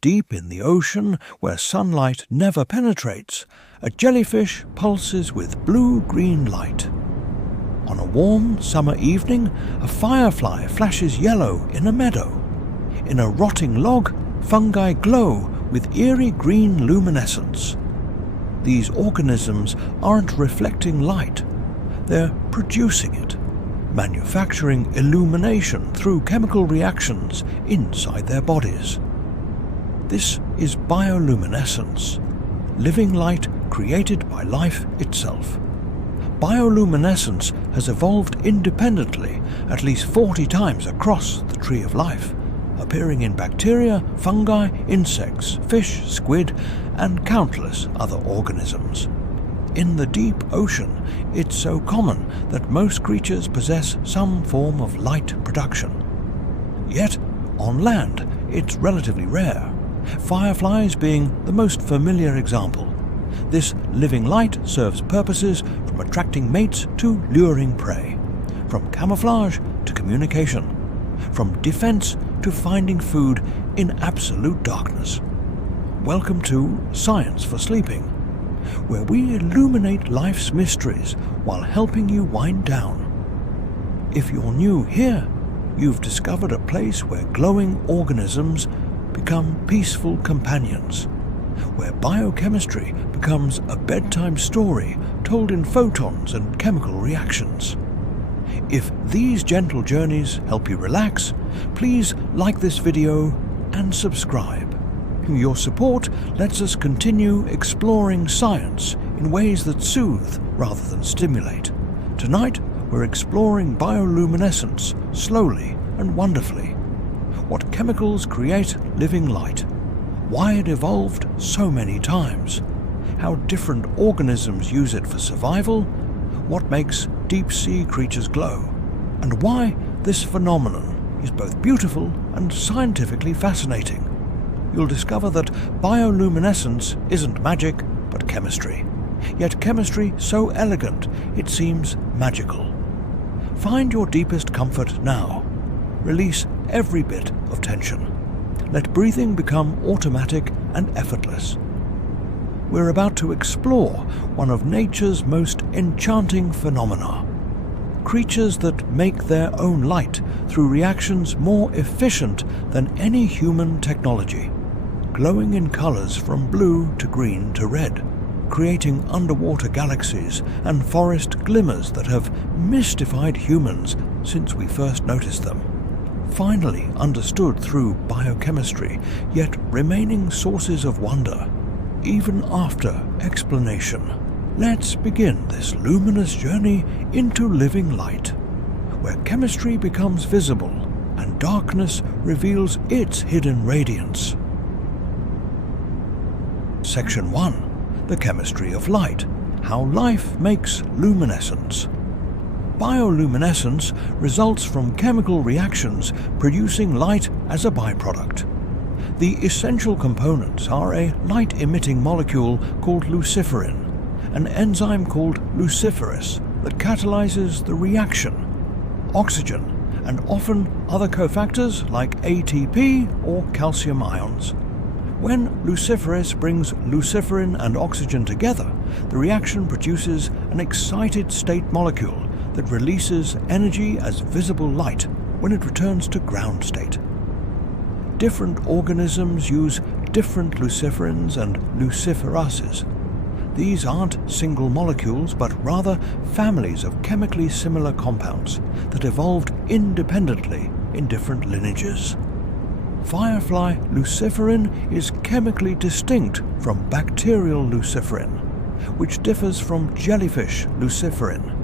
Deep in the ocean, where sunlight never penetrates, a jellyfish pulses with blue-green light. On a warm summer evening, a firefly flashes yellow in a meadow. In a rotting log, fungi glow with eerie green luminescence. These organisms aren't reflecting light, they're producing it, manufacturing illumination through chemical reactions inside their bodies. This is bioluminescence, living light created by life itself. Bioluminescence has evolved independently at least 40 times across the tree of life, appearing in bacteria, fungi, insects, fish, squid, and countless other organisms. In the deep ocean, it's so common that most creatures possess some form of light production. Yet, on land, it's relatively rare, fireflies being the most familiar example. This living light serves purposes from attracting mates to luring prey, from camouflage to communication, from defense to finding food in absolute darkness. Welcome to Science for Sleeping, where we illuminate life's mysteries while helping you wind down. If you're new here, you've discovered a place where glowing organisms become peaceful companions, where biochemistry becomes a bedtime story told in photons and chemical reactions. If these gentle journeys help you relax, please like this video and subscribe. Your support lets us continue exploring science in ways that soothe rather than stimulate. Tonight, we're exploring bioluminescence slowly and wonderfully. What chemicals create living light, why it evolved so many times, how different organisms use it for survival, what makes deep-sea creatures glow, and why this phenomenon is both beautiful and scientifically fascinating. You'll discover that bioluminescence isn't magic, but chemistry. Yet chemistry so elegant, it seems magical. Find your deepest comfort now. Release every bit of tension. Let breathing become automatic and effortless. We're about to explore one of nature's most enchanting phenomena. Creatures that make their own light through reactions more efficient than any human technology, glowing in colors from blue to green to red, creating underwater galaxies and forest glimmers that have mystified humans since we first noticed them. Finally understood through biochemistry, yet remaining sources of wonder, even after explanation. Let's begin this luminous journey into living light, where chemistry becomes visible and darkness reveals its hidden radiance. Section 1. The Chemistry of Light. How life makes luminescence. Bioluminescence results from chemical reactions producing light as a byproduct. The essential components are a light-emitting molecule called luciferin, an enzyme called luciferase that catalyzes the reaction, oxygen, and often other cofactors like ATP or calcium ions. When luciferase brings luciferin and oxygen together, the reaction produces an excited state molecule that releases energy as visible light when it returns to ground state. Different organisms use different luciferins and luciferases. These aren't single molecules, but rather families of chemically similar compounds that evolved independently in different lineages. Firefly luciferin is chemically distinct from bacterial luciferin, which differs from jellyfish luciferin.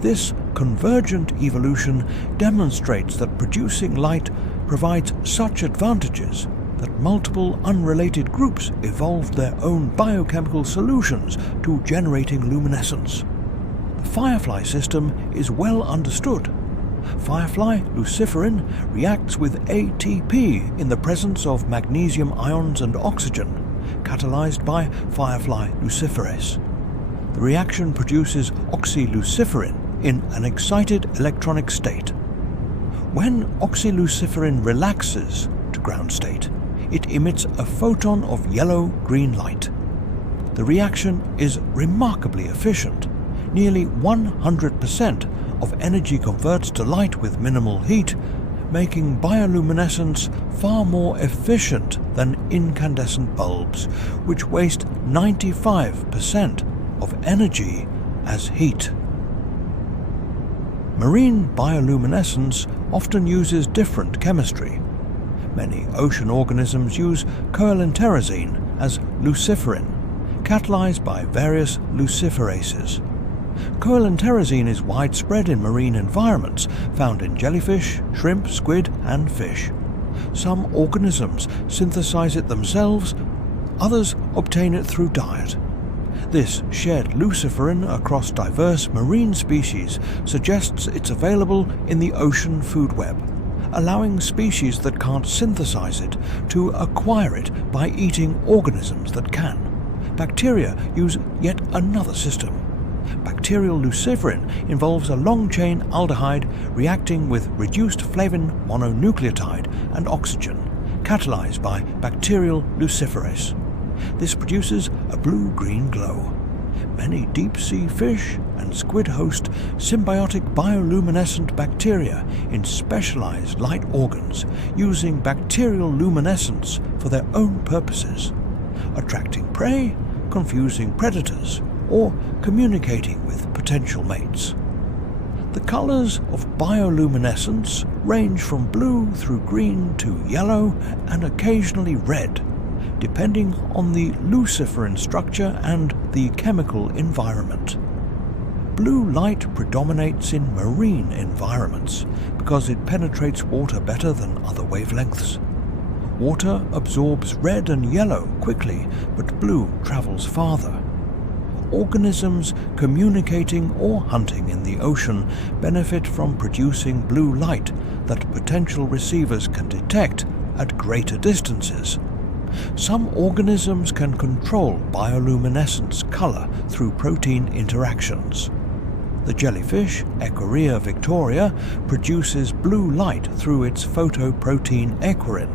This convergent evolution demonstrates that producing light provides such advantages that multiple unrelated groups evolved their own biochemical solutions to generating luminescence. The firefly system is well understood. Firefly luciferin reacts with ATP in the presence of magnesium ions and oxygen, catalyzed by firefly luciferase. The reaction produces oxyluciferin in an excited electronic state. When oxyluciferin relaxes to ground state, it emits a photon of yellow-green light. The reaction is remarkably efficient. Nearly 100% of energy converts to light with minimal heat, making bioluminescence far more efficient than incandescent bulbs, which waste 95% of energy as heat. Marine bioluminescence often uses different chemistry. Many ocean organisms use coelenterosine as luciferin, catalyzed by various luciferases. Coelenterosine is widespread in marine environments, found in jellyfish, shrimp, squid, and fish. Some organisms synthesize it themselves, others obtain it through diet. This shared luciferin across diverse marine species suggests it's available in the ocean food web, allowing species that can't synthesize it to acquire it by eating organisms that can. Bacteria use yet another system. Bacterial luciferin involves a long-chain aldehyde reacting with reduced flavin mononucleotide and oxygen, catalyzed by bacterial luciferase. This produces a blue-green glow. Many deep-sea fish and squid host symbiotic bioluminescent bacteria in specialized light organs, using bacterial luminescence for their own purposes, attracting prey, confusing predators, or communicating with potential mates. The colors of bioluminescence range from blue through green to yellow and occasionally red, depending on the luciferin structure and the chemical environment. Blue light predominates in marine environments because it penetrates water better than other wavelengths. Water absorbs red and yellow quickly, but blue travels farther. Organisms communicating or hunting in the ocean benefit from producing blue light that potential receivers can detect at greater distances. Some organisms can control bioluminescence color through protein interactions. The jellyfish, Equirria victoria, produces blue light through its photoprotein equirin,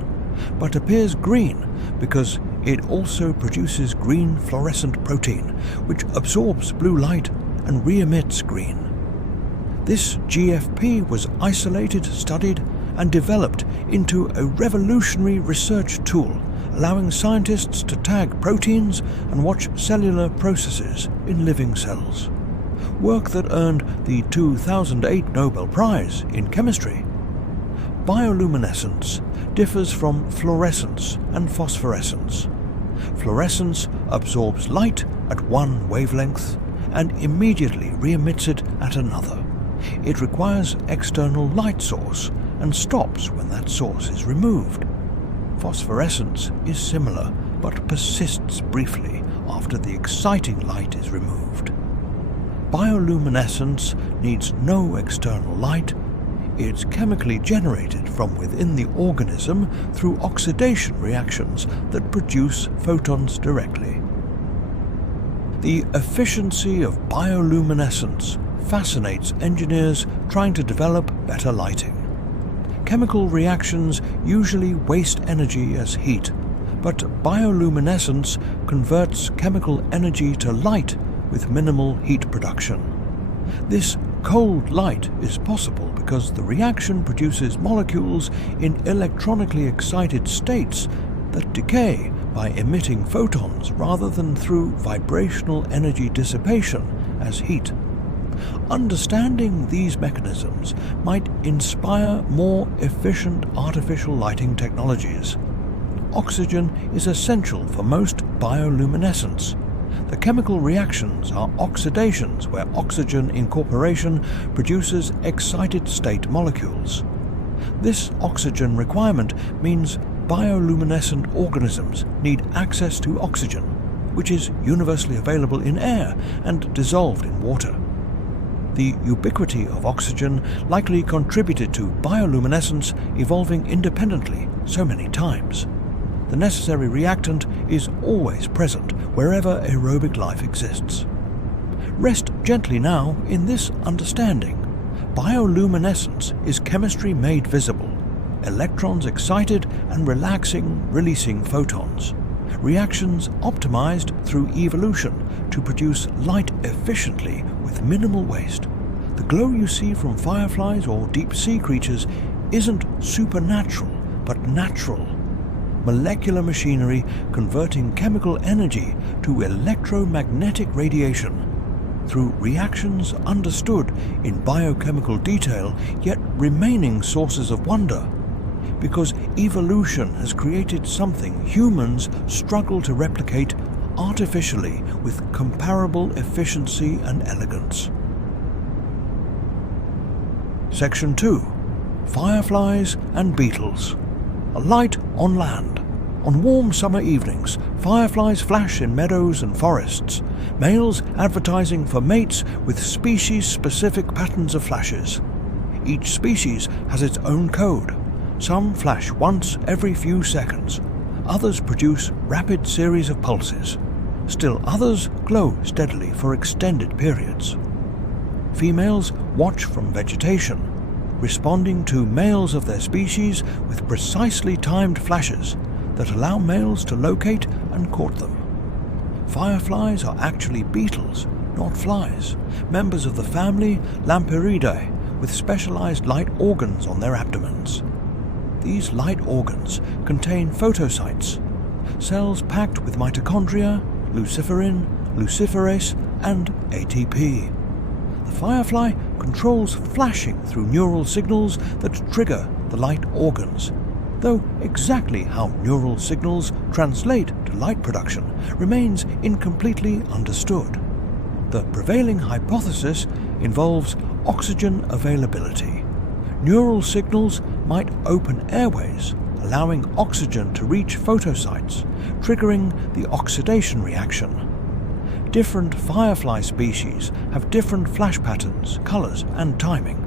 but appears green because it also produces green fluorescent protein, which absorbs blue light and re-emits green. This GFP was isolated, studied, and developed into a revolutionary research tool, allowing scientists to tag proteins and watch cellular processes in living cells. Work that earned the 2008 Nobel Prize in Chemistry. Bioluminescence differs from fluorescence and phosphorescence. Fluorescence absorbs light at one wavelength and immediately re-emits it at another. It requires external light source and stops when that source is removed. Phosphorescence is similar but persists briefly after the exciting light is removed. Bioluminescence needs no external light. It's chemically generated from within the organism through oxidation reactions that produce photons directly. The efficiency of bioluminescence fascinates engineers trying to develop better lighting. Chemical reactions usually waste energy as heat, but bioluminescence converts chemical energy to light with minimal heat production. This cold light is possible because the reaction produces molecules in electronically excited states that decay by emitting photons rather than through vibrational energy dissipation as heat. Understanding these mechanisms might inspire more efficient artificial lighting technologies. Oxygen is essential for most bioluminescence. The chemical reactions are oxidations where oxygen incorporation produces excited state molecules. This oxygen requirement means bioluminescent organisms need access to oxygen, which is universally available in air and dissolved in water. The ubiquity of oxygen likely contributed to bioluminescence evolving independently so many times. The necessary reactant is always present wherever aerobic life exists. Rest gently now in this understanding. Bioluminescence is chemistry made visible, electrons excited and relaxing, releasing photons. Reactions optimized through evolution to produce light efficiently with minimal waste. The glow you see from fireflies or deep-sea creatures isn't supernatural, but natural. Molecular machinery converting chemical energy to electromagnetic radiation through reactions understood in biochemical detail, yet remaining sources of wonder, because evolution has created something humans struggle to replicate artificially with comparable efficiency and elegance. Section 2. Fireflies and beetles. A light on land. On warm summer evenings, fireflies flash in meadows and forests, males advertising for mates with species-specific patterns of flashes. Each species has its own code. Some flash once every few seconds. Others produce rapid series of pulses. Still others glow steadily for extended periods. Females watch from vegetation, responding to males of their species with precisely timed flashes that allow males to locate and court them. Fireflies are actually beetles, not flies, members of the family Lampyridae, with specialized light organs on their abdomens. These light organs contain photocytes, cells packed with mitochondria, luciferin, luciferase, and ATP. The firefly controls flashing through neural signals that trigger the light organs, though exactly how neural signals translate to light production remains incompletely understood. The prevailing hypothesis involves oxygen availability. Neural signals might open airways, allowing oxygen to reach photocytes, triggering the oxidation reaction. Different firefly species have different flash patterns, colors, and timing.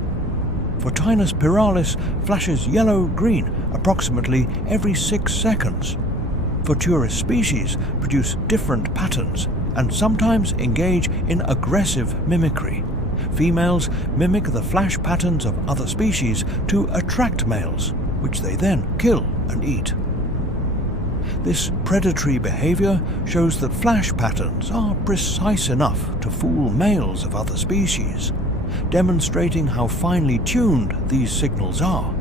Photinus piralis flashes yellow-green approximately every 6 seconds. Photurus species produce different patterns and sometimes engage in aggressive mimicry. Females mimic the flash patterns of other species to attract males, which they then kill and eat. This predatory behavior shows that flash patterns are precise enough to fool males of other species, demonstrating how finely tuned these signals are.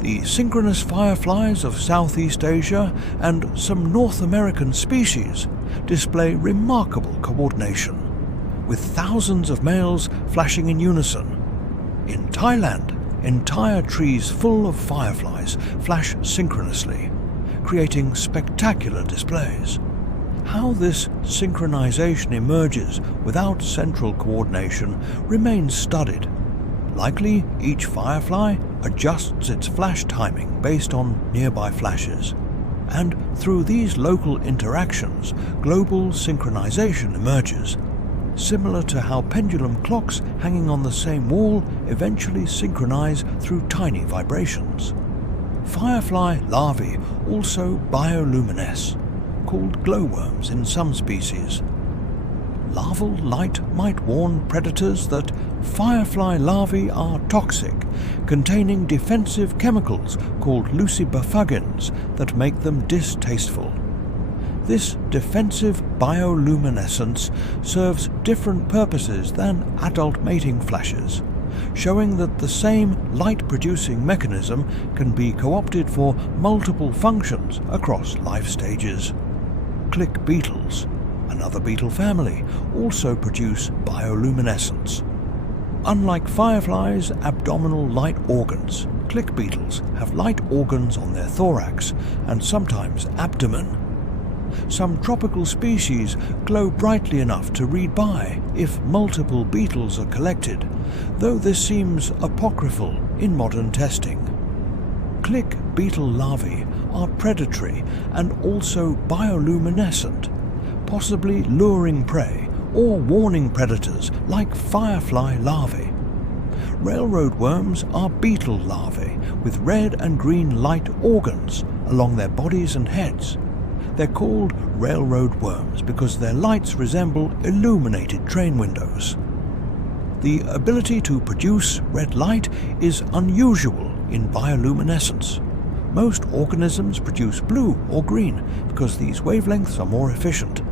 The synchronous fireflies of Southeast Asia and some North American species display remarkable coordination, with thousands of males flashing in unison. In Thailand, entire trees full of fireflies flash synchronously, creating spectacular displays. How this synchronization emerges without central coordination remains studied. Likely, each firefly adjusts its flash timing based on nearby flashes, and through these local interactions, global synchronization emerges, similar to how pendulum clocks hanging on the same wall eventually synchronize through tiny vibrations. Firefly larvae also bioluminesce, called glowworms in some species. Larval light might warn predators that firefly larvae are toxic, containing defensive chemicals called lucibafugins that make them distasteful. This defensive bioluminescence serves different purposes than adult mating flashes, showing that the same light-producing mechanism can be co-opted for multiple functions across life stages. Click beetles, another beetle family, also produce bioluminescence. Unlike fireflies' abdominal light organs, click beetles have light organs on their thorax and sometimes abdomen. Some tropical species glow brightly enough to read by if multiple beetles are collected, though this seems apocryphal in modern testing. Click beetle larvae are predatory and also bioluminescent, possibly luring prey or warning predators like firefly larvae. Railroad worms are beetle larvae with red and green light organs along their bodies and heads. They're called railroad worms because their lights resemble illuminated train windows. The ability to produce red light is unusual in bioluminescence. Most organisms produce blue or green because these wavelengths are more efficient.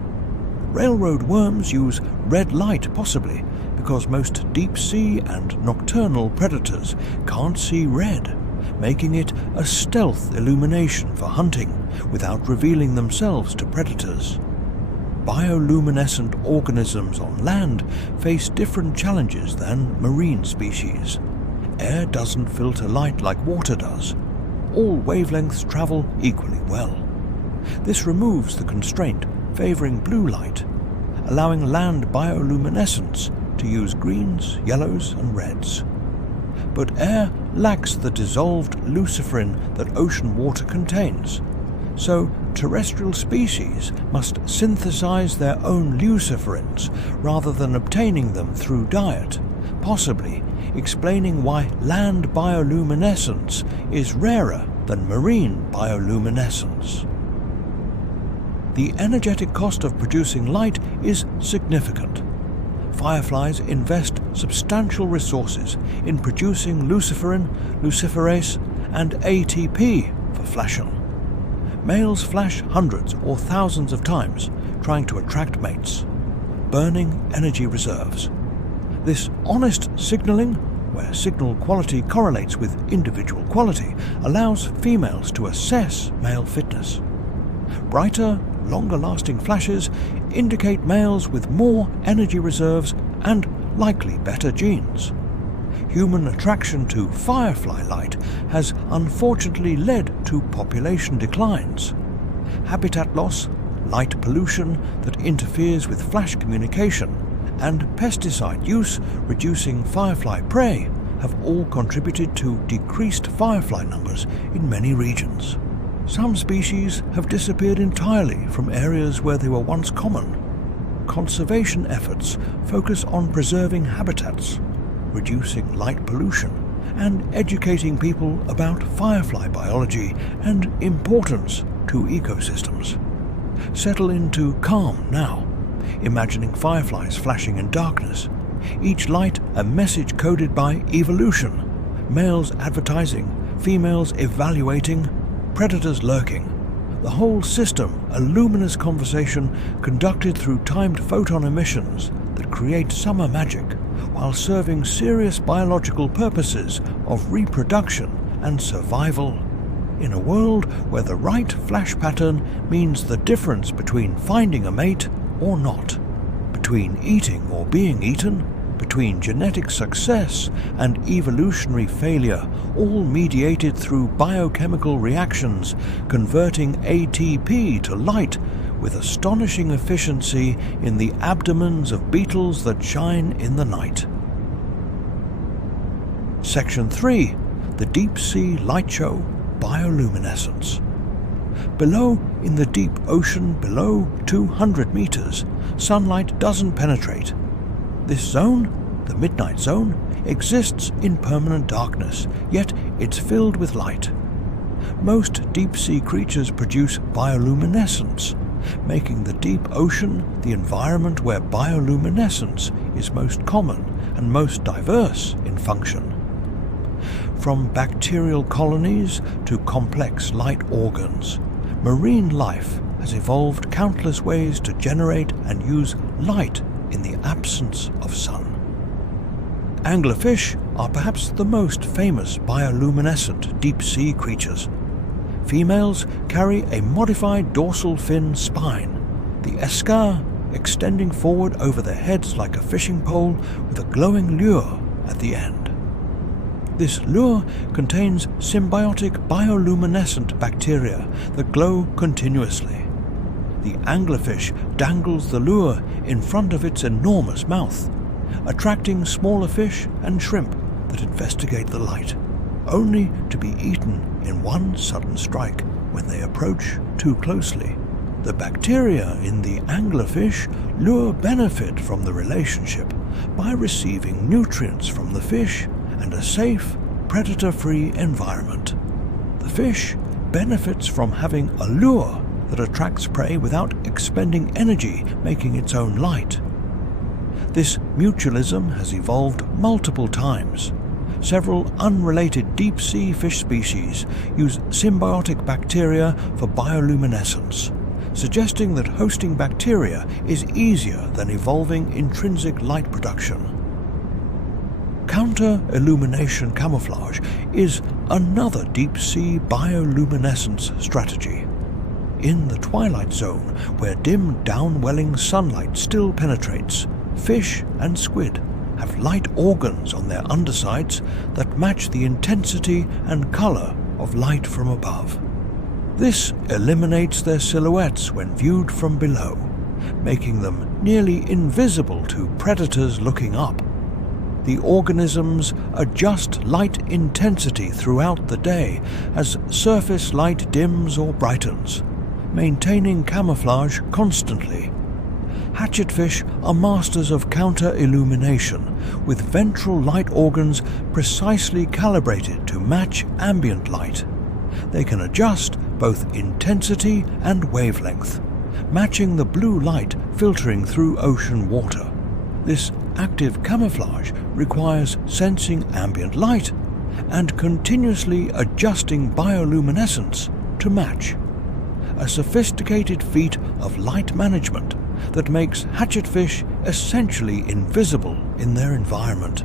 Railroad worms use red light possibly because most deep-sea and nocturnal predators can't see red, making it a stealth illumination for hunting without revealing themselves to predators. Bioluminescent organisms on land face different challenges than marine species. Air doesn't filter light like water does. All wavelengths travel equally well. This removes the constraint favouring blue light, allowing land bioluminescence to use greens, yellows and reds. But air lacks the dissolved luciferin that ocean water contains, so terrestrial species must synthesize their own luciferins rather than obtaining them through diet, possibly explaining why land bioluminescence is rarer than marine bioluminescence. The energetic cost of producing light is significant. Fireflies invest substantial resources in producing luciferin, luciferase, and ATP for flashing. Males flash hundreds or thousands of times trying to attract mates, burning energy reserves. This honest signaling, where signal quality correlates with individual quality, allows females to assess male fitness. Brighter, longer-lasting flashes indicate males with more energy reserves and likely better genes. Human attraction to firefly light has unfortunately led to population declines. Habitat loss, light pollution that interferes with flash communication, and pesticide use reducing firefly prey have all contributed to decreased firefly numbers in many regions. Some species have disappeared entirely from areas where they were once common. Conservation efforts focus on preserving habitats, reducing light pollution, and educating people about firefly biology and importance to ecosystems. Settle into calm now, imagining fireflies flashing in darkness, each light a message coded by evolution, males advertising, females evaluating, predators lurking. The whole system a luminous conversation conducted through timed photon emissions that create summer magic while serving serious biological purposes of reproduction and survival. In a world where the right flash pattern means the difference between finding a mate or not, between eating or being eaten, between genetic success and evolutionary failure, all mediated through biochemical reactions, converting ATP to light with astonishing efficiency in the abdomens of beetles that shine in the night. Section 3. The Deep Sea Light Show, Bioluminescence. Below, in the deep ocean below 200 meters, sunlight doesn't penetrate. This zone, the midnight zone, exists in permanent darkness, yet it's filled with light. Most deep-sea creatures produce bioluminescence, making the deep ocean the environment where bioluminescence is most common and most diverse in function. From bacterial colonies to complex light organs, marine life has evolved countless ways to generate and use light in the absence of sun. Anglerfish are perhaps the most famous bioluminescent deep-sea creatures. Females carry a modified dorsal fin spine, the eschar extending forward over their heads like a fishing pole with a glowing lure at the end. This lure contains symbiotic bioluminescent bacteria that glow continuously. The anglerfish dangles the lure in front of its enormous mouth, attracting smaller fish and shrimp that investigate the light, only to be eaten in one sudden strike when they approach too closely. The bacteria in the anglerfish lure benefit from the relationship by receiving nutrients from the fish and a safe, predator-free environment. The fish benefits from having a lure that attracts prey without expending energy making its own light. This mutualism has evolved multiple times, several unrelated deep-sea fish species use symbiotic bacteria for bioluminescence, suggesting that hosting bacteria is easier than evolving intrinsic light production. Counter-illumination camouflage is another deep-sea bioluminescence strategy. In the twilight zone, where dim downwelling sunlight still penetrates, fish and squid have light organs on their undersides that match the intensity and color of light from above. This eliminates their silhouettes when viewed from below, making them nearly invisible to predators looking up. The organisms adjust light intensity throughout the day as surface light dims or brightens, maintaining camouflage constantly. Hatchetfish are masters of counter-illumination, with ventral light organs precisely calibrated to match ambient light. They can adjust both intensity and wavelength, matching the blue light filtering through ocean water. This active camouflage requires sensing ambient light and continuously adjusting bioluminescence to match. A sophisticated feat of light management that makes hatchetfish essentially invisible in their environment.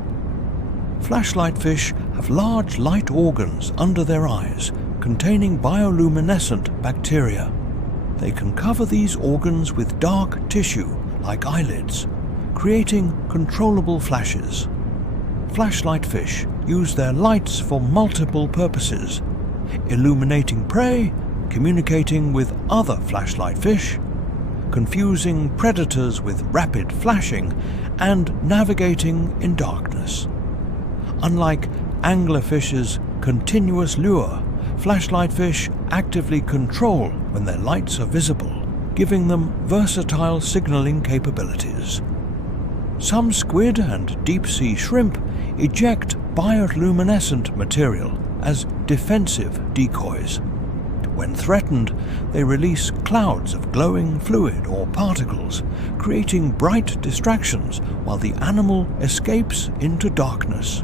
Flashlight fish have large light organs under their eyes containing bioluminescent bacteria. They can cover these organs with dark tissue like eyelids, creating controllable flashes. Flashlight fish use their lights for multiple purposes: illuminating prey, communicating with other flashlight fish, confusing predators with rapid flashing, and navigating in darkness. Unlike anglerfish's continuous lure, flashlight fish actively control when their lights are visible, giving them versatile signaling capabilities. Some squid and deep-sea shrimp eject bioluminescent material as defensive decoys. When threatened, they release clouds of glowing fluid or particles, creating bright distractions while the animal escapes into darkness.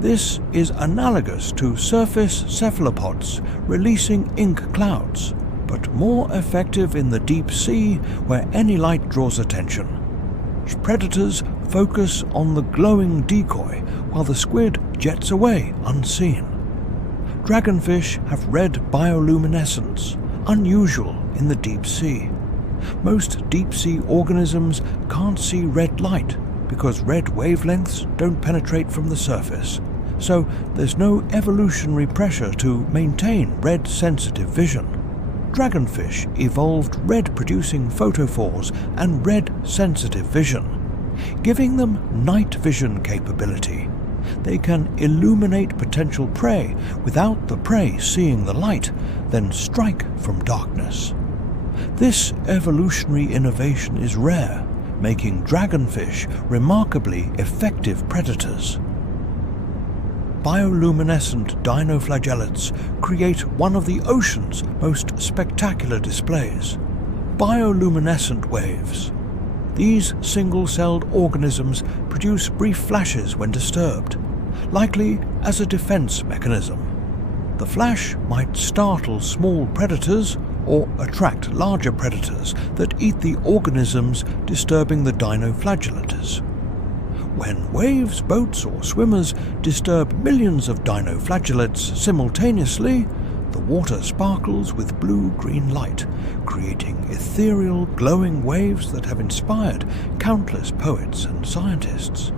This is analogous to surface cephalopods releasing ink clouds, but more effective in the deep sea where any light draws attention. Predators focus on the glowing decoy while the squid jets away unseen. Dragonfish have red bioluminescence, unusual in the deep sea. Most deep-sea organisms can't see red light because red wavelengths don't penetrate from the surface, so there's no evolutionary pressure to maintain red-sensitive vision. Dragonfish evolved red-producing photophores and red-sensitive vision, giving them night vision capability. They can illuminate potential prey without the prey seeing the light, then strike from darkness. This evolutionary innovation is rare, making dragonfish remarkably effective predators. Bioluminescent dinoflagellates create one of the ocean's most spectacular displays: bioluminescent waves. These single-celled organisms produce brief flashes when disturbed, likely as a defense mechanism. The flash might startle small predators or attract larger predators that eat the organisms disturbing the dinoflagellators. When waves, boats, or swimmers disturb millions of dinoflagellates simultaneously, the water sparkles with blue-green light, creating ethereal, glowing waves that have inspired countless poets and scientists.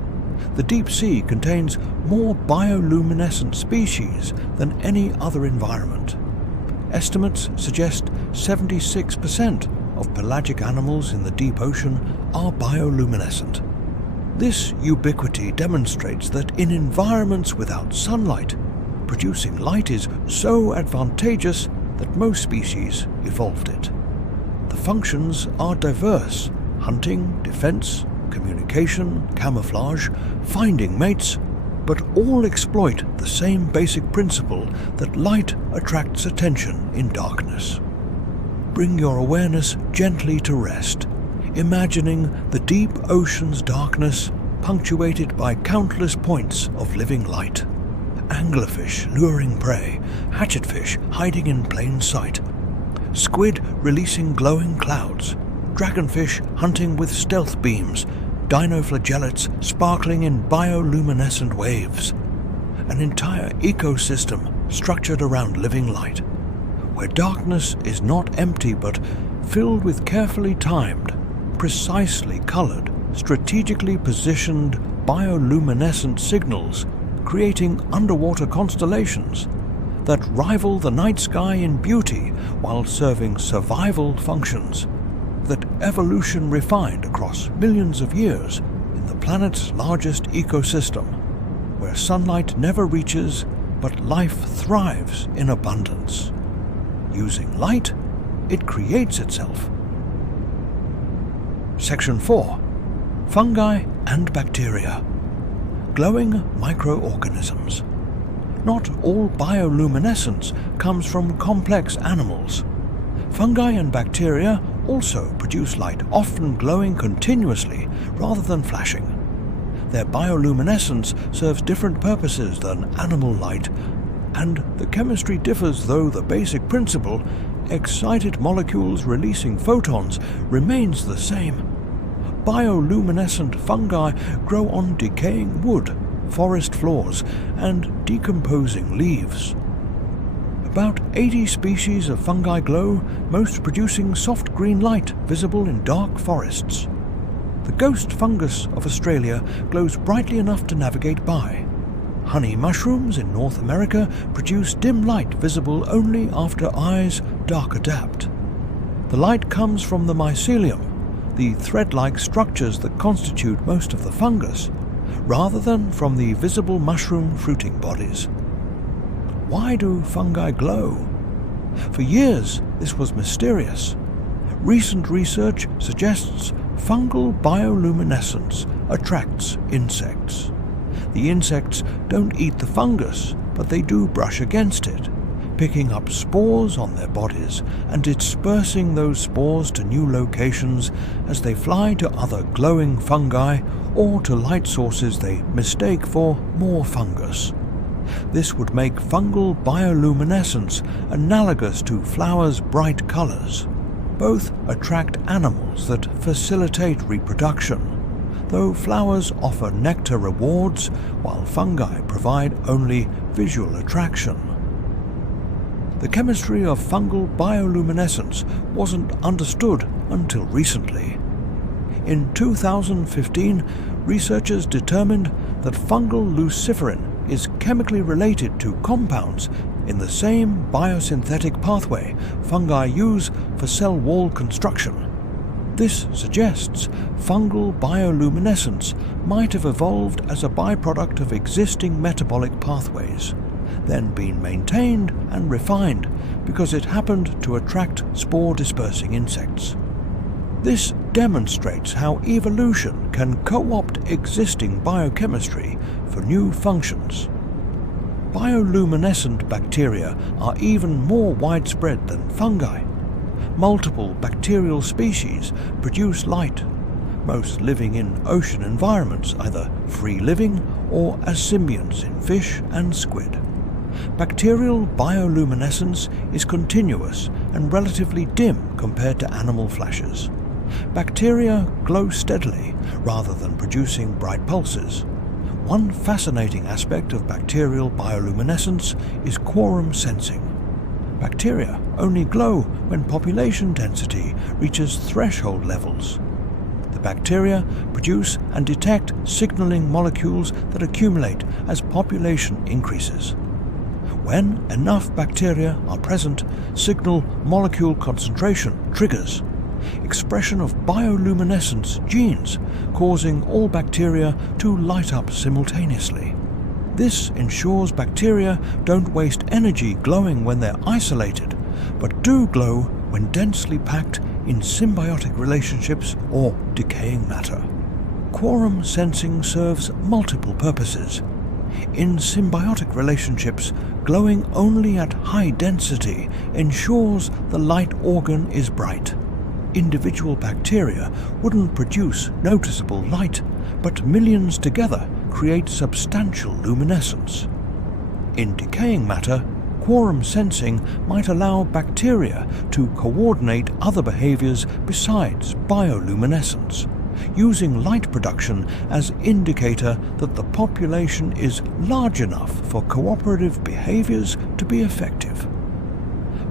The deep sea contains more bioluminescent species than any other environment. Estimates suggest 76% of pelagic animals in the deep ocean are bioluminescent. This ubiquity demonstrates that in environments without sunlight, producing light is so advantageous that most species evolved it. The functions are diverse: hunting, defense, communication, camouflage, finding mates, but all exploit the same basic principle that light attracts attention in darkness. Bring your awareness gently to rest, imagining the deep ocean's darkness punctuated by countless points of living light. Anglerfish luring prey, hatchetfish hiding in plain sight, squid releasing glowing clouds, dragonfish hunting with stealth beams, dinoflagellates sparkling in bioluminescent waves. An entire ecosystem structured around living light, where darkness is not empty but filled with carefully timed, precisely colored, strategically positioned bioluminescent signals, creating underwater constellations that rival the night sky in beauty while serving survival functions that evolution refined across millions of years in the planet's largest ecosystem, where sunlight never reaches but life thrives in abundance. Using light, it creates itself. Section 4. Fungi and bacteria. Glowing microorganisms. Not all bioluminescence comes from complex animals. Fungi and bacteria also produce light, often glowing continuously rather than flashing. Their bioluminescence serves different purposes than animal light, and the chemistry differs, though the basic principle, excited molecules releasing photons, remains the same. Bioluminescent fungi grow on decaying wood, forest floors, and decomposing leaves. About 80 species of fungi glow, most producing soft green light visible in dark forests. The ghost fungus of Australia glows brightly enough to navigate by. Honey mushrooms in North America produce dim light visible only after eyes dark adapt. The light comes from the mycelium, the thread-like structures that constitute most of the fungus, rather than from the visible mushroom fruiting bodies. Why do fungi glow? For years, this was mysterious. Recent research suggests fungal bioluminescence attracts insects. The insects don't eat the fungus, but they do brush against it, picking up spores on their bodies and dispersing those spores to new locations as they fly to other glowing fungi or to light sources they mistake for more fungus. This would make fungal bioluminescence analogous to flowers' bright colors. Both attract animals that facilitate reproduction, though flowers offer nectar rewards while fungi provide only visual attraction. The chemistry of fungal bioluminescence wasn't understood until recently. In 2015, researchers determined that fungal luciferin is chemically related to compounds in the same biosynthetic pathway fungi use for cell wall construction. This suggests fungal bioluminescence might have evolved as a byproduct of existing metabolic pathways, then been maintained and refined because it happened to attract spore-dispersing insects. This demonstrates how evolution can co-opt existing biochemistry for new functions. Bioluminescent bacteria are even more widespread than fungi. Multiple bacterial species produce light, most living in ocean environments, either free-living or as symbionts in fish and squid. Bacterial bioluminescence is continuous and relatively dim compared to animal flashes. Bacteria glow steadily rather than producing bright pulses. One fascinating aspect of bacterial bioluminescence is quorum sensing. Bacteria only glow when population density reaches threshold levels. The bacteria produce and detect signaling molecules that accumulate as population increases. When enough bacteria are present, signal molecule concentration triggers expression of bioluminescence genes, causing all bacteria to light up simultaneously. This ensures bacteria don't waste energy glowing when they're isolated, but do glow when densely packed in symbiotic relationships or decaying matter. Quorum sensing serves multiple purposes. In symbiotic relationships, glowing only at high density ensures the light organ is bright. individual bacteria wouldn't produce noticeable light, but millions together create substantial luminescence. In decaying matter, quorum sensing might allow bacteria to coordinate other behaviors besides bioluminescence, using light production as indicator that the population is large enough for cooperative behaviors to be effective.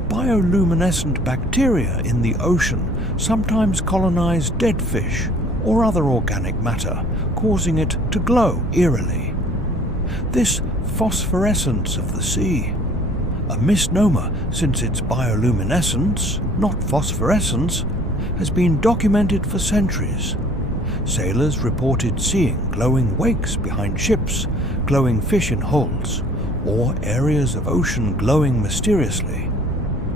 Bioluminescent bacteria in the ocean sometimes colonize dead fish or other organic matter, causing it to glow eerily. This phosphorescence of the sea, a misnomer since it's bioluminescence, not phosphorescence, has been documented for centuries. Sailors reported seeing glowing wakes behind ships, glowing fish in holes, or areas of ocean glowing mysteriously.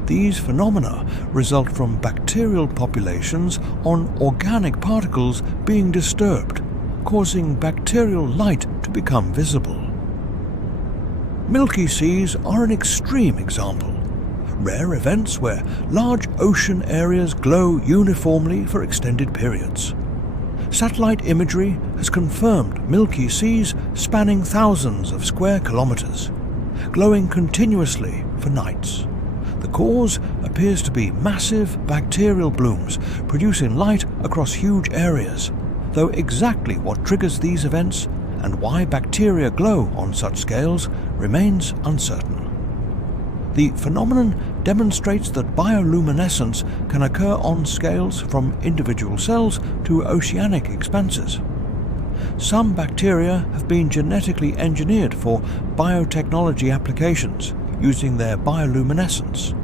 These phenomena result from bacterial populations on organic particles being disturbed, causing bacterial light to become visible. Milky seas are an extreme example. Rare events where large ocean areas glow uniformly for extended periods. Satellite imagery has confirmed Milky Seas spanning thousands of square kilometers, glowing continuously for nights. The cause appears to be massive bacterial blooms producing light across huge areas, though exactly what triggers these events and why bacteria glow on such scales remains uncertain. The phenomenon demonstrates that bioluminescence can occur on scales from individual cells to oceanic expanses. Some bacteria have been genetically engineered for biotechnology applications using their bioluminescence.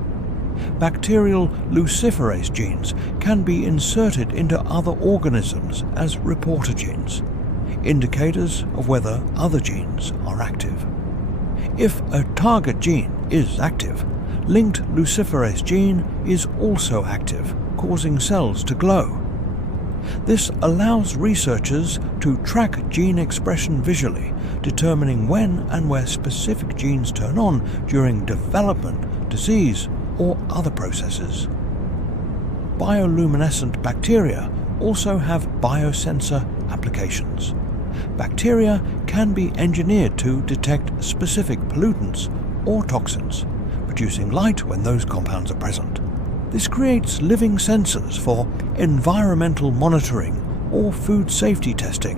Bacterial luciferase genes can be inserted into other organisms as reporter genes, indicators of whether other genes are active. If a target gene is active, linked luciferase gene is also active, causing cells to glow. This allows researchers to track gene expression visually, determining when and where specific genes turn on during development, disease, or other processes. Bioluminescent bacteria also have biosensor applications. Bacteria can be engineered to detect specific pollutants or toxins, producing light when those compounds are present. This creates living sensors for environmental monitoring or food safety testing.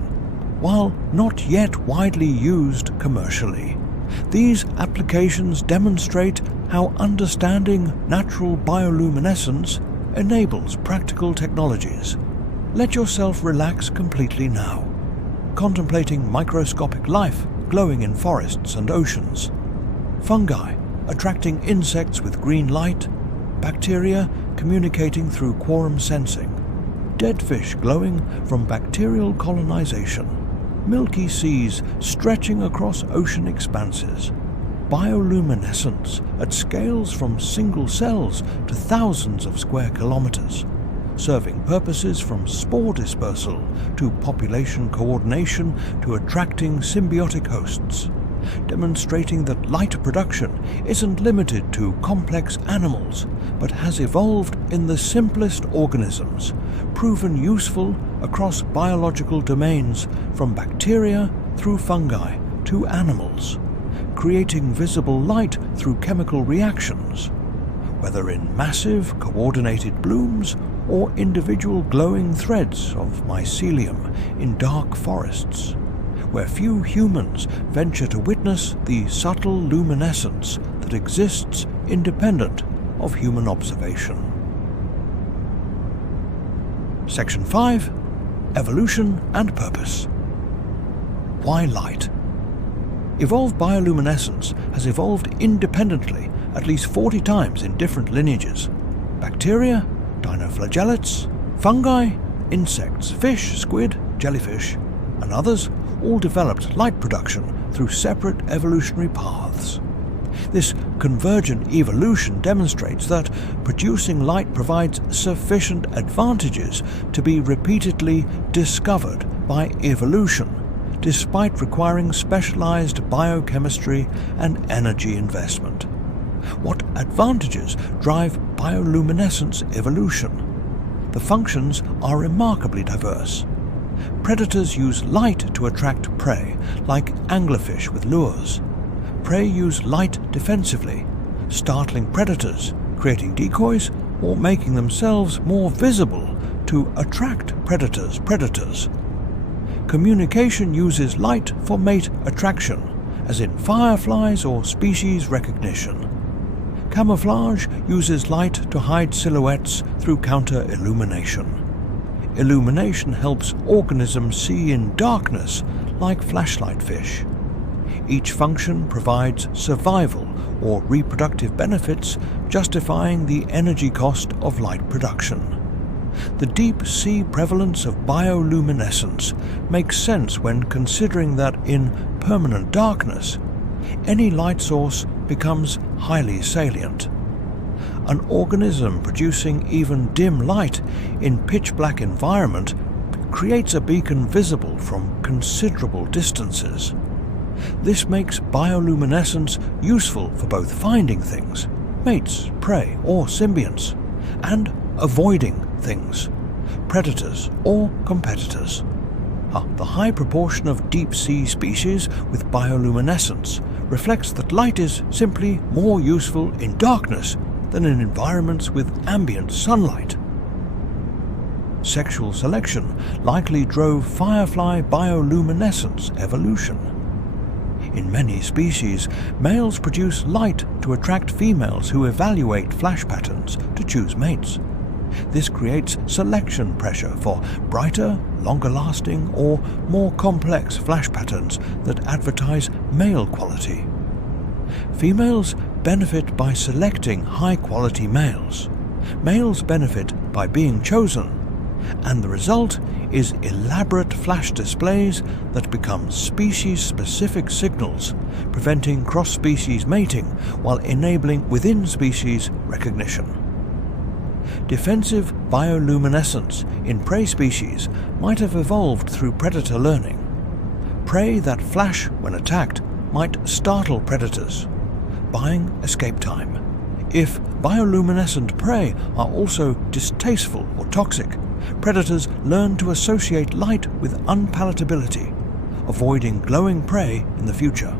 While not yet widely used commercially, these applications demonstrate how understanding natural bioluminescence enables practical technologies. Let yourself relax completely now, contemplating microscopic life glowing in forests and oceans, fungi attracting insects with green light, bacteria communicating through quorum sensing, dead fish glowing from bacterial colonization, milky seas stretching across ocean expanses, bioluminescence at scales from single cells to thousands of square kilometers, serving purposes from spore dispersal to population coordination to attracting symbiotic hosts, demonstrating that light production isn't limited to complex animals, but has evolved in the simplest organisms, proven useful across biological domains from bacteria through fungi to animals, creating visible light through chemical reactions, whether in massive coordinated blooms or individual glowing threads of mycelium in dark forests, where few humans venture to witness the subtle luminescence that exists independent of human observation. Section 5. Evolution and Purpose. Why light? Evolved bioluminescence has evolved independently at least 40 times in different lineages. Bacteria, dinoflagellates, fungi, insects, fish, squid, jellyfish, and others all developed light production through separate evolutionary paths. This convergent evolution demonstrates that producing light provides sufficient advantages to be repeatedly discovered by evolution, despite requiring specialized biochemistry and energy investment. What advantages drive bioluminescence evolution? the functions are remarkably diverse. Predators use light to attract prey, like anglerfish with lures. Prey use light defensively, startling predators, creating decoys, or making themselves more visible to attract predators. Communication uses light for mate attraction, as in fireflies or species recognition. Camouflage uses light to hide silhouettes through counter-illumination. Illumination helps organisms see in darkness, like flashlight fish. Each function provides survival or reproductive benefits, justifying the energy cost of light production. The deep-sea prevalence of bioluminescence makes sense when considering that in permanent darkness, any light source becomes highly salient. An organism producing even dim light in pitch-black environment creates a beacon visible from considerable distances. This makes bioluminescence useful for both finding things, mates, prey or symbionts, and avoiding things, predators or competitors. The high proportion of deep-sea species with bioluminescence reflects that light is simply more useful in darkness than in environments with ambient sunlight. Sexual selection likely drove firefly bioluminescence evolution. In many species, males produce light to attract females who evaluate flash patterns to choose mates. This creates selection pressure for brighter, longer-lasting, or more complex flash patterns that advertise male quality. Females benefit by selecting high-quality males. Males benefit by being chosen, and the result is elaborate flash displays that become species-specific signals, preventing cross-species mating while enabling within-species recognition. Defensive bioluminescence in prey species might have evolved through predator learning. Prey that flash when attacked might startle predators, buying escape time. If bioluminescent prey are also distasteful or toxic, predators learn to associate light with unpalatability, avoiding glowing prey in the future.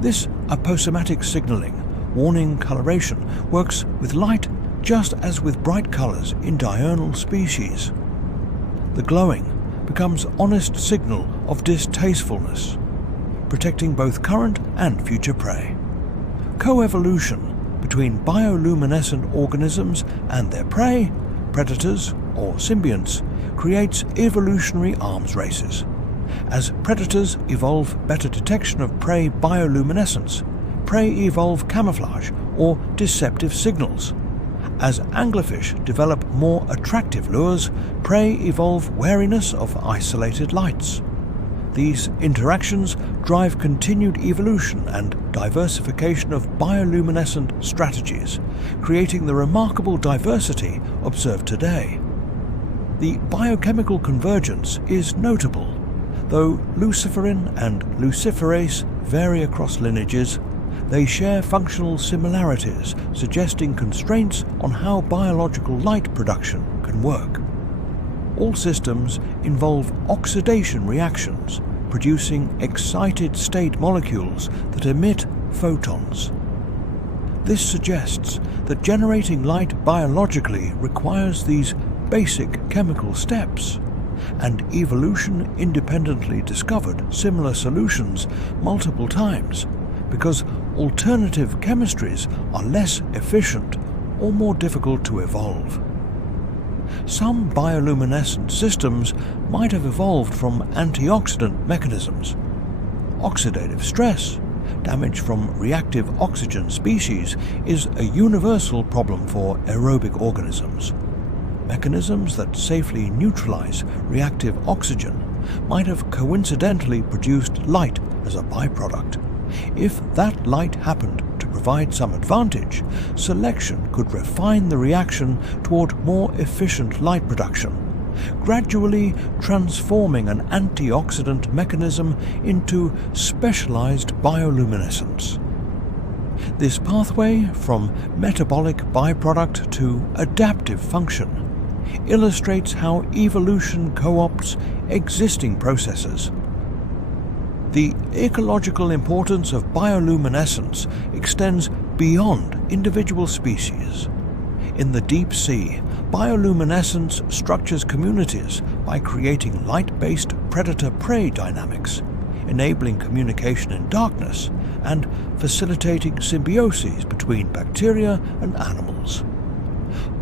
This aposematic signaling, warning coloration, works with light just as with bright colors in diurnal species. The glowing becomes honest signal of distastefulness, protecting both current and future prey. Coevolution between bioluminescent organisms and their prey, predators or symbionts, creates evolutionary arms races. As predators evolve better detection of prey bioluminescence, prey evolve camouflage or deceptive signals. As anglerfish develop more attractive lures, prey evolve wariness of isolated lights. These interactions drive continued evolution and diversification of bioluminescent strategies, creating the remarkable diversity observed today. The biochemical convergence is notable. Though luciferin and luciferase vary across lineages, they share functional similarities, suggesting constraints on how biological light production can work. All systems involve oxidation reactions, producing excited state molecules that emit photons. This suggests that generating light biologically requires these basic chemical steps, and evolution independently discovered similar solutions multiple times because alternative chemistries are less efficient or more difficult to evolve. Some bioluminescent systems might have evolved from antioxidant mechanisms. Oxidative stress, damage from reactive oxygen species, is a universal problem for aerobic organisms. Mechanisms that safely neutralize reactive oxygen might have coincidentally produced light as a byproduct. If that light happened to provide some advantage, selection could refine the reaction toward more efficient light production, gradually transforming an antioxidant mechanism into specialized bioluminescence. This pathway from metabolic byproduct to adaptive function illustrates how evolution co-opts existing processes. The ecological importance of bioluminescence extends beyond individual species. In the deep sea, bioluminescence structures communities by creating light-based predator-prey dynamics, enabling communication in darkness and facilitating symbioses between bacteria and animals.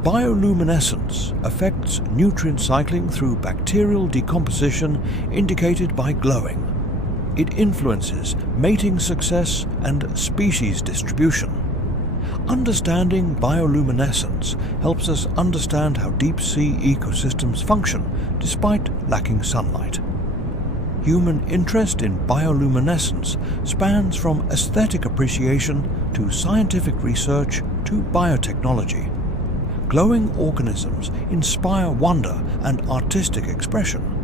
Bioluminescence affects nutrient cycling through bacterial decomposition indicated by glowing. It influences mating success and species distribution. Understanding bioluminescence helps us understand how deep-sea ecosystems function despite lacking sunlight. Human interest in bioluminescence spans from aesthetic appreciation to scientific research to biotechnology. Glowing organisms inspire wonder and artistic expression.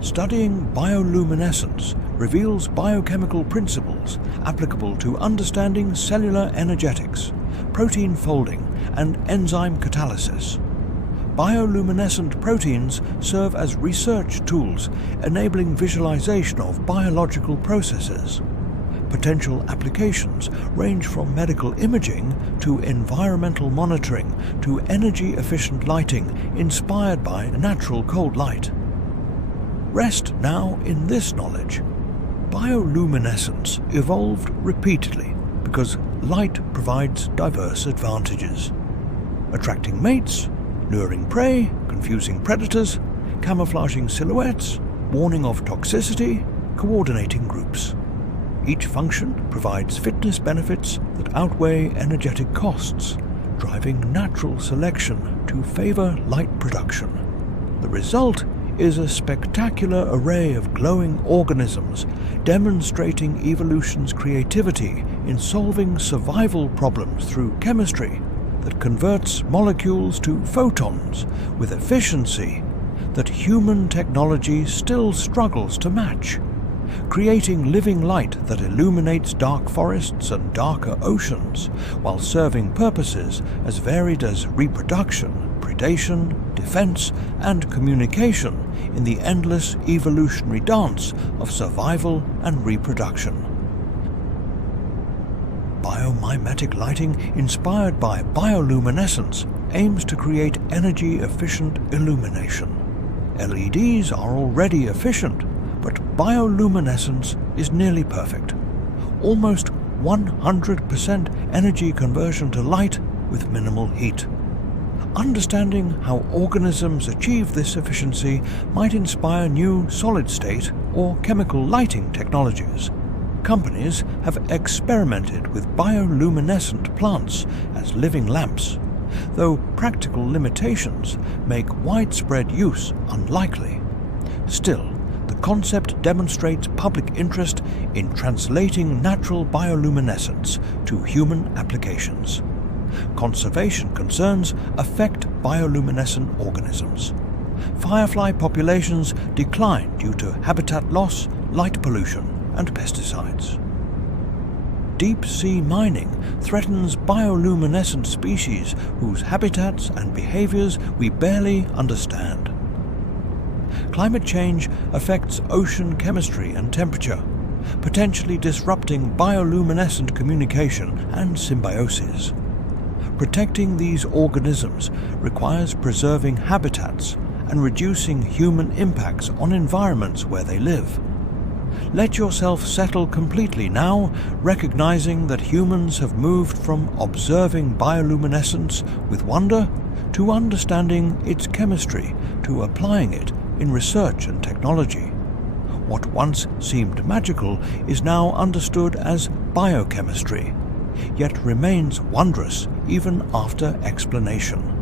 Studying bioluminescence reveals biochemical principles applicable to understanding cellular energetics, protein folding, and enzyme catalysis. Bioluminescent proteins serve as research tools enabling visualization of biological processes. Potential applications range from medical imaging to environmental monitoring to energy-efficient lighting inspired by natural cold light. Rest now in this knowledge. Bioluminescence evolved repeatedly because light provides diverse advantages. Attracting mates, luring prey, confusing predators, camouflaging silhouettes, warning of toxicity, coordinating groups. Each function provides fitness benefits that outweigh energetic costs, driving natural selection to favor light production. The result is a spectacular array of glowing organisms demonstrating evolution's creativity in solving survival problems through chemistry that converts molecules to photons with efficiency that human technology still struggles to match, creating living light that illuminates dark forests and darker oceans while serving purposes as varied as reproduction, predation, defense, and communication in the endless evolutionary dance of survival and reproduction. Biomimetic lighting inspired by bioluminescence aims to create energy-efficient illumination. LEDs are already efficient, but bioluminescence is nearly perfect. Almost 100% energy conversion to light with minimal heat. Understanding how organisms achieve this efficiency might inspire new solid-state or chemical lighting technologies. Companies have experimented with bioluminescent plants as living lamps, though practical limitations make widespread use unlikely. Still, the concept demonstrates public interest in translating natural bioluminescence to human applications. Conservation concerns affect bioluminescent organisms. Firefly populations decline due to habitat loss, light pollution, and pesticides. Deep-sea mining threatens bioluminescent species whose habitats and behaviors we barely understand. Climate change affects ocean chemistry and temperature, potentially disrupting bioluminescent communication and symbiosis. Protecting these organisms requires preserving habitats and reducing human impacts on environments where they live. Let yourself settle completely now, recognizing that humans have moved from observing bioluminescence with wonder to understanding its chemistry to applying it in research and technology. What once seemed magical is now understood as biochemistry, yet remains wondrous even after explanation.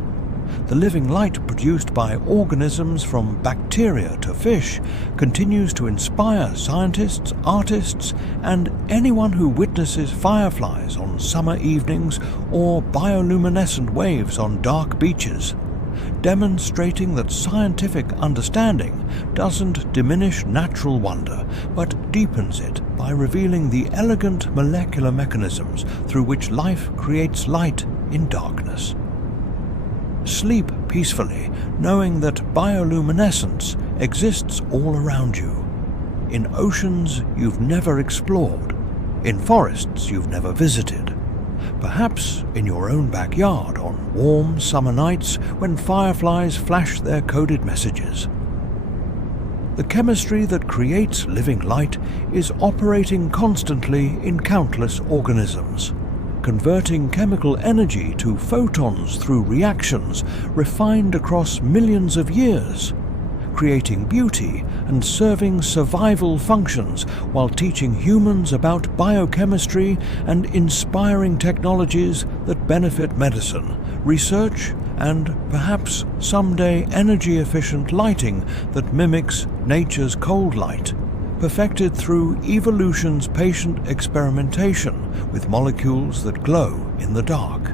The living light produced by organisms from bacteria to fish continues to inspire scientists, artists, and anyone who witnesses fireflies on summer evenings or bioluminescent waves on dark beaches, demonstrating that scientific understanding doesn't diminish natural wonder, but deepens it by revealing the elegant molecular mechanisms through which life creates light in darkness. Sleep peacefully, knowing that bioluminescence exists all around you. In oceans you've never explored, in forests you've never visited, perhaps in your own backyard on warm summer nights when fireflies flash their coded messages. The chemistry that creates living light is operating constantly in countless organisms, converting chemical energy to photons through reactions refined across millions of years, creating beauty and serving survival functions while teaching humans about biochemistry and inspiring technologies that benefit medicine, research, and perhaps someday energy-efficient lighting that mimics nature's cold light, perfected through evolution's patient experimentation with molecules that glow in the dark.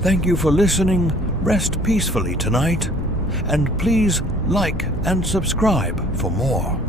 Thank you for listening. Rest peacefully tonight, and please like and subscribe for more.